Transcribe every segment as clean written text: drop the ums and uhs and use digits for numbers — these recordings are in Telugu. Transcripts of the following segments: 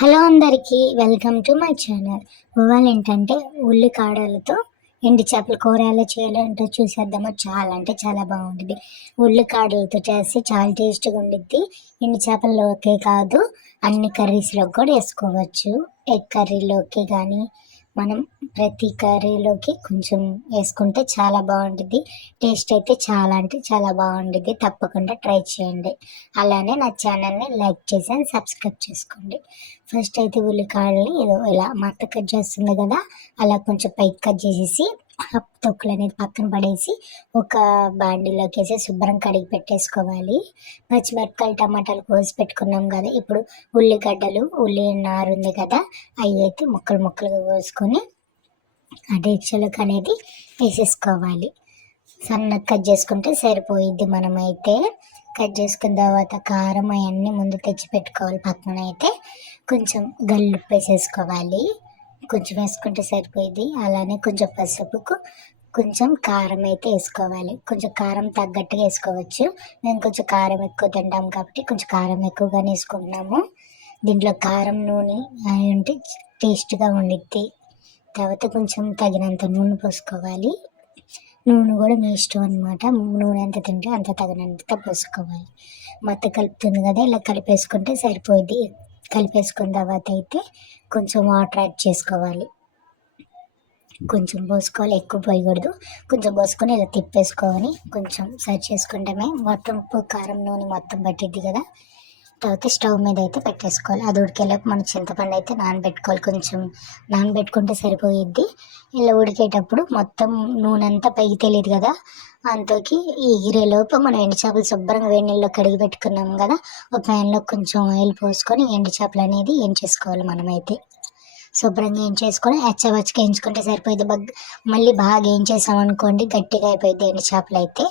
హలో అందరికీ వెల్కమ్ టు మై ఛానల్. ఇవాళ ఏంటంటే ఉల్లికాడలతో ఎండు చేపల కూర ఎలా చేయాలంటే చూసేద్దామా. చాలా అంటే చాలా బాగుంటుంది. ఉల్లికాడలతో చేస్తే చాలా టేస్ట్గా ఉండిద్ది. ఎండు చేపల్లోకే కాదు, అన్ని కర్రీస్లోకి కూడా వేసుకోవచ్చు. ఎగ్ కర్రీలోకి కానీ మనం ప్రతి కర్రీలోకి కొంచెం వేసుకుంటే చాలా బాగుంటుంది. టేస్ట్ అయితే చాలా అంటే చాలా బాగుంటుంది. తప్పకుండా ట్రై చేయండి. అలానే నా ఛానల్ని లైక్ చేసి అండ్ సబ్స్క్రైబ్ చేసుకోండి. ఫస్ట్ అయితే ఉల్లికాడల్ని ఇలా మట్ట కట్ చేస్తుంది కదా, అలా కొంచెం పైకి కట్ చేసేసి తొక్కులు అనేది పక్కన పడేసి ఒక బాండీలోకి వేసి శుభ్రం కడిగి పెట్టేసుకోవాలి. పచ్చిమిరపకాయలు టమాటాలు కోసి పెట్టుకున్నాం కదా, ఇప్పుడు ఉల్లిగడ్డలు ఉల్లి నారు ఉంది కదా, అవి అయితే ముక్కలు ముక్కలుగా కోసుకొని ఆ డీక్షలోకి అనేది వేసేసుకోవాలి. సన్నగా కట్ చేసుకుంటే సరిపోయిద్ది. మనమైతే కట్ చేసుకున్న తర్వాత కారం అవన్నీ ముందు తెచ్చి పెట్టుకోవాలి. పక్కన అయితే కొంచెం గల్లుప్పు వేసేసుకోవాలి. కొంచెం వేసుకుంటే సరిపోయింది. అలానే కొంచెం పసుపుకు కొంచెం కారం అయితే వేసుకోవాలి. కొంచెం కారం తగ్గట్టుగా వేసుకోవచ్చు. మేము కొంచెం కారం ఎక్కువ తింటాం కాబట్టి కొంచెం కారం ఎక్కువగానే వేసుకుంటున్నాము. దీంట్లో కారం నూనె అవి ఉంటే టేస్ట్గా ఉండిద్ది. తర్వాత కొంచెం తగినంత నూనె పోసుకోవాలి. నూనె కూడా మీ ఇష్టం అనమాట. నూనె ఎంత తింటే అంత తగినంత పోసుకోవాలి. మొత్తం కలుపుతుంది కదా, ఇలా కలిపేసుకుంటే సరిపోయింది. కలిపేసుకున్న తర్వాత అయితే కొంచెం వాటర్ యాడ్ చేసుకోవాలి. కొంచెం పోసుకోవాలి, ఎక్కువ పోయకూడదు. కొంచెం పోసుకొని ఇలా తిప్పేసుకొని కొంచెం సరి చేసుకుంటామే. మొత్తం ఉప్పు కారం నూనె మొత్తం పట్టిద్ది కదా. తర్వాత స్టవ్ మీద అయితే పెట్టేసుకోవాలి. అది ఉడికేలోపు మనం చింతపండు అయితే నానబెట్టుకోవాలి. కొంచెం నానబెట్టుకుంటే సరిపోయిద్ది. ఇలా ఉడికేటప్పుడు మొత్తం నూనె అంతా పైకి తెలియదు కదా, అంతకి ఎగిరేలోపు మనం ఎండు చేపలు శుభ్రంగా వేడి నీళ్ళలో కడిగి పెట్టుకున్నాం కదా, ఒక ప్యాన్లో కొంచెం ఆయిల్ పోసుకొని ఎండు చేపలు అనేది వేయించేసుకోవాలి. మనమైతే శుభ్రంగా వేయించేసుకొని ఎచ్చవచ్చగా వేయించుకుంటే సరిపోయింది. మళ్ళీ బాగా వేయించేసామనుకోండి గట్టిగా అయిపోయింది. ఎండు చేపలు అయితే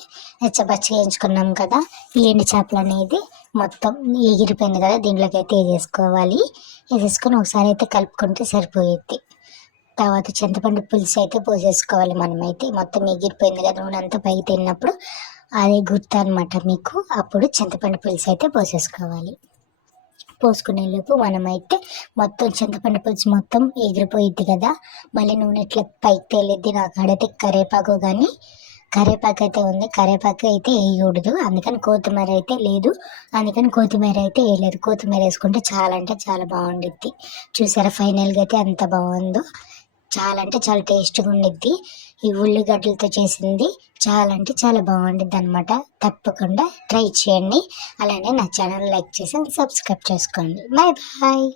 ఎచ్చపచ్చగా వేయించుకున్నాం కదా, ఈ ఎండు చేపలు అనేది మొత్తం ఎగిరిపోయింది కదా, దీంట్లోకి అయితే వేసేసుకోవాలి. వేసేసుకొని ఒకసారి అయితే కలుపుకుంటే సరిపోయిద్ది. తర్వాత చింతపండు పులుసు అయితే పోసేసుకోవాలి. మనమైతే మొత్తం ఎగిరిపోయింది కదా, నూనె అంతా పైకి తిన్నప్పుడు అదే గుర్తు అనమాట మీకు. అప్పుడు చింతపండు పులుసు అయితే పోసేసుకోవాలి. పోసుకునేలోపు మనమైతే మొత్తం చింతపండు పులుసు మొత్తం ఎగిరిపోయిద్ది కదా, మళ్ళీ నూనె ఇట్లా పైకి తేలిద్ది. నాకు ఆడైతే కరివేపాకు కానీ కరివేపాకు అయితే ఉంది, కరివేపాకు అయితే వేయకూడదు. అందుకని కొత్తిమీర అయితే లేదు, అందుకని కొత్తిమీర అయితే వేయలేదు. కొత్తిమీర వేసుకుంటే చాలా అంటే చాలా బాగుండిద్ది. చూసారా ఫైనల్గా అయితే ఎంత బాగుందో. చాలా అంటే చాలా టేస్ట్గా ఉండిద్ది. ఈ ఉల్లిగడ్డలతో చేసింది చాలా అంటే చాలా బాగుండిద్ది అనమాట. తప్పకుండా ట్రై చేయండి. అలానే నా ఛానల్ లైక్ చేసి సబ్స్క్రైబ్ చేసుకోండి. Bye bye.